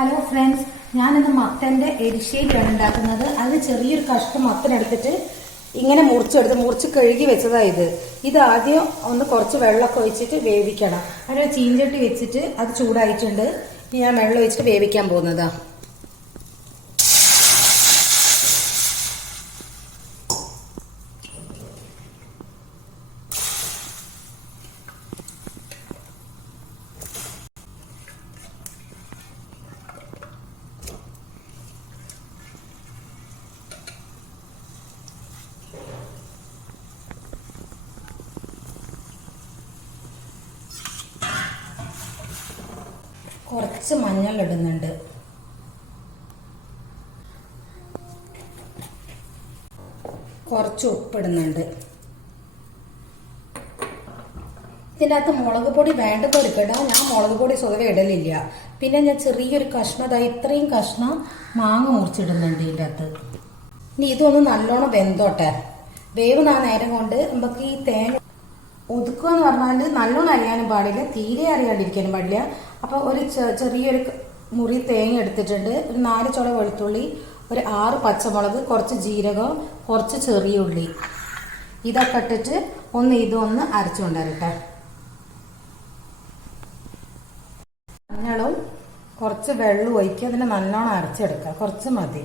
Hello friends ഞാനിന്ന് മത്തന്റെ എരിശ്ശേരിയാണ് ഉണ്ടാക്കുന്നത്. അത് ചെറിയൊരു കഷ്ണം മത്തനെടുത്തിട്ട് ഇങ്ങനെ മുറിച്ചെടുത്ത് മുറിച്ച് കഴുകി വെച്ചതാ ഇത്. ഇത് ആദ്യം ഒന്ന് കുറച്ച് വെള്ളമൊക്കെ ഒഴിച്ചിട്ട് വേവിക്കണം. അവിടെ ചീഞ്ചട്ടി വെച്ചിട്ട് അത് ചൂടായിട്ടുണ്ട്. ഞാൻ വെള്ളം ഒഴിച്ചിട്ട് വേവിക്കാൻ പോകുന്നതാ. കുറച്ച് മഞ്ഞൾ ഇടുന്നുണ്ട്. കുറച്ച് ഉപ്പിടുന്നുണ്ട് ഇതിനകത്ത് മുളക് പൊടി വേണ്ടവർക്ക് ഇടാം ഞാൻ മുളക് പൊടി സ്വതവേ ഇടലില്ല. പിന്നെ ഞാൻ ചെറിയൊരു കഷ്ണം അതായത് ഇത്രയും കഷ്ണം മാങ്ങ മുറിച്ചിടുന്നുണ്ട് ഇതിന്റെ അകത്ത്. ഇനി ഇതൊന്ന് നല്ലോണം വെന്തോട്ടെ. വേവ് ആ നേരം കൊണ്ട് നമുക്ക് ഈ തേങ്ങ ഒതുക്കുക എന്ന് പറഞ്ഞാൽ നല്ലോണം അറിയാനും പാടില്ല. തീരെ അറിയാണ്ടിരിക്കാനും പാടില്ല. അപ്പോൾ ഒരു ചെറിയൊരു മുറി തേങ്ങ എടുത്തിട്ടുണ്ട്. ഒരു നാല് ചുള വെളുത്തുള്ളി ഒരു ആറ് പച്ചമുളക് കുറച്ച് ജീരകം കുറച്ച് ചെറിയ ഉള്ളി. ഇതൊക്കെ ഇട്ടിട്ട് ഒന്ന് ഇതൊന്ന് അരച്ചു കൊണ്ടുവരട്ടെ. മഞ്ഞളും കുറച്ച് വെള്ളം ഒഴിക്കുക. അതിനെ നല്ലോണം അരച്ചെടുക്കുക. കുറച്ച് മതി.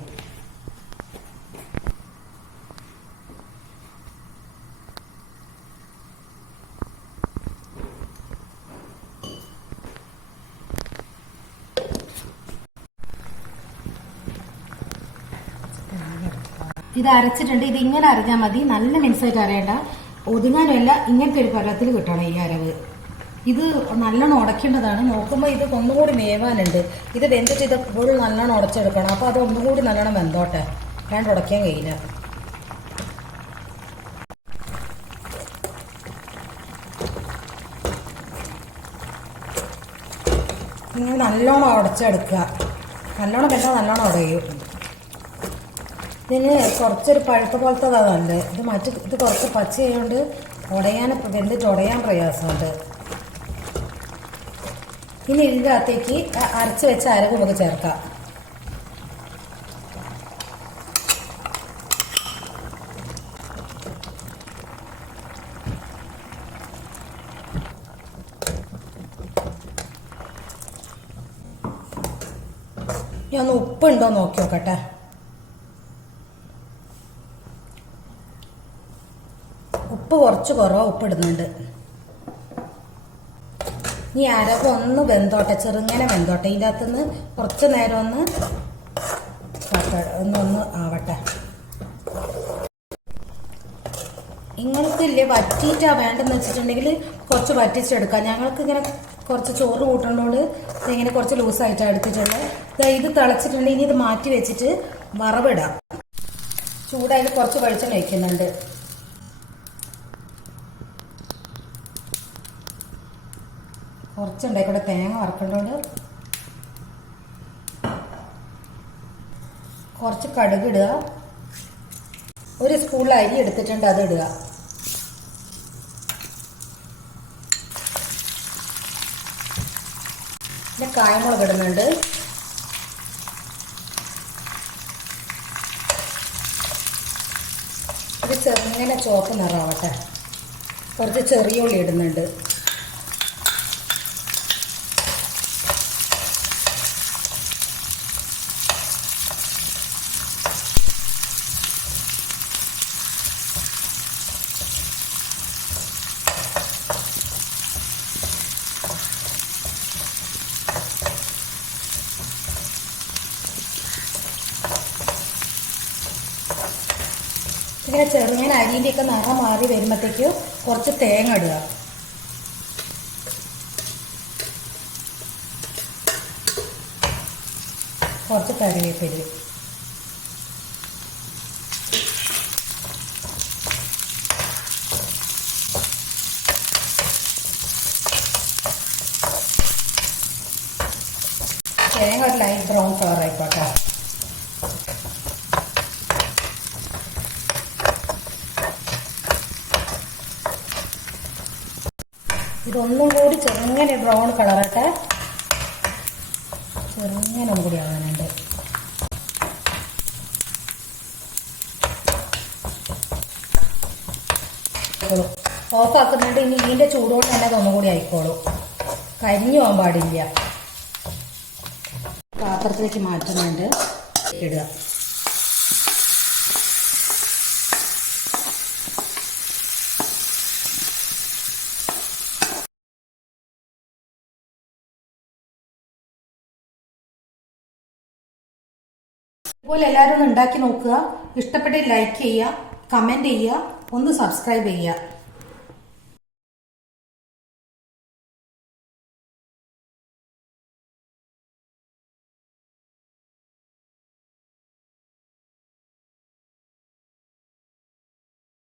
ഇത് അരച്ചിട്ടുണ്ട്. ഇത് ഇങ്ങനെ അരഞ്ഞാൽ മതി. നല്ല മിനിസായിട്ട് അരയണ്ട. ഒതുങ്ങാനുമല്ല ഇങ്ങനത്തെ ഒരു പരത്തിൽ കിട്ടണം ഈ അരവ്. ഇത് നല്ലോണം ഉടക്കേണ്ടതാണ് നോക്കുമ്പോൾ ഇത് ഒന്നുകൂടി വേവാനുണ്ട് ഇത് വെന്തിട്ട് ഇത് ഫുൾ നല്ലോണം ഉടച്ചെടുക്കണം. അപ്പോൾ അത് ഒന്നുകൂടി നല്ലോണം വെന്തോട്ടെ. വേണ്ട ഉടയ്ക്കാൻ കഴിയില്ല. ഇങ്ങനെ നല്ലോണം ഉടച്ചെടുക്കുക. നല്ലോണം വെന്താൽ നല്ലോണം ഉടയും. ഇതിന് കുറച്ചൊരു പഴുത്ത പോലത്തെ നല്ലത് ഇത് മറ്റ് ഇത് കുറച്ച് പച്ച ആയതുകൊണ്ട് ഉടയാൻ വെന്തിട്ട് ഉടയാൻ പ്രയാസമുണ്ട്. ഇനി ഇതിനകത്തേക്ക് അകത്തേക്ക് അരച്ച് വെച്ച അരവ് നമുക്ക് ചേർക്കാം. ഞാൻ ഒന്ന് ഉപ്പുണ്ടോ നോക്കി നോക്കട്ടെ. കുറച്ച് കുറവ് ഉപ്പിടുന്നുണ്ട്. ഇനി അരവ് ഒന്ന് വെന്തോട്ടെ ചെറുങ്ങനെ വെന്തോട്ടെ. ഇതിന്റെ അകത്തുനിന്ന് കുറച്ച് നേരം ഒന്ന് ഒന്ന് ഒന്ന് ആവട്ടെ. ഇല്ലേ വറ്റിയിട്ടാ വേണ്ടെന്ന് വെച്ചിട്ടുണ്ടെങ്കിൽ കുറച്ച് വറ്റിച്ചെടുക്കാം. ഞങ്ങൾക്ക് ഇങ്ങനെ കുറച്ച് ചോറ് കൂട്ടുന്നതുകൊണ്ട് ഇങ്ങനെ കുറച്ച് ലൂസായിട്ടാണ് എടുത്തിട്ടുള്ളത്. ഇത് തിളച്ചിട്ടുണ്ടെങ്കിൽ ഇനി ഇത് മാറ്റി വെച്ചിട്ട് വറവിടാം. ചൂടായിട്ട് കുറച്ച് വെളിച്ചെണ്ണ ഒഴിക്കുന്നുണ്ട്. കുറച്ചുണ്ടായിക്കോട്ടെ. തേങ്ങ വറക്കേണ്ടതുകൊണ്ട് കുറച്ച് കടുക് ഇടുക. ഒരു സ്പൂണിൽ അരി എടുത്തിട്ടുണ്ട് അത് ഇടുക. പിന്നെ കായമുളക് ഇടുന്നുണ്ട്. ഇത് ചെറുങ്ങനെ ചുവപ്പ് നിറാവട്ടെ കുറച്ച് ചെറിയ ഉള്ളി ഇടുന്നുണ്ട്. ഇങ്ങനെ ചെറുങ്ങനെ അരിന്റെയൊക്കെ നിറം മാറി വരുമ്പോഴത്തേക്ക് കുറച്ച് തേങ്ങ ഇടുക. കുറച്ച് കറിവേപ്പരി തേങ്ങ ഒരു ലൈറ്റ് ബ്രൗൺ കളർ ഇതൊന്നും കൂടി ചെറുങ്ങനെ ബ്രൗൺ കളറട്ടെ ചെറുങ്ങനെ ഒന്നും കൂടി ആവാനുണ്ട്. ഓഫ് ആക്കുന്നുണ്ട്. ഇനി ഇതിന്റെ ചൂടോടെ തന്നെ അതൊന്നും കൂടി ആയിക്കോളൂ. കരിഞ്ഞു പോകാൻ പാടില്ല. പാത്രത്തിലേക്ക് മാറ്റുന്നുണ്ട്. ഇടുക. ഇതുപോലെ എല്ലാവരും ഉണ്ടാക്കി നോക്കുക. ഇഷ്ടപ്പെട്ട് ലൈക്ക് ചെയ്യുക കമന്റ് ചെയ്യുക ഒന്ന് സബ്സ്ക്രൈബ് ചെയ്യുക.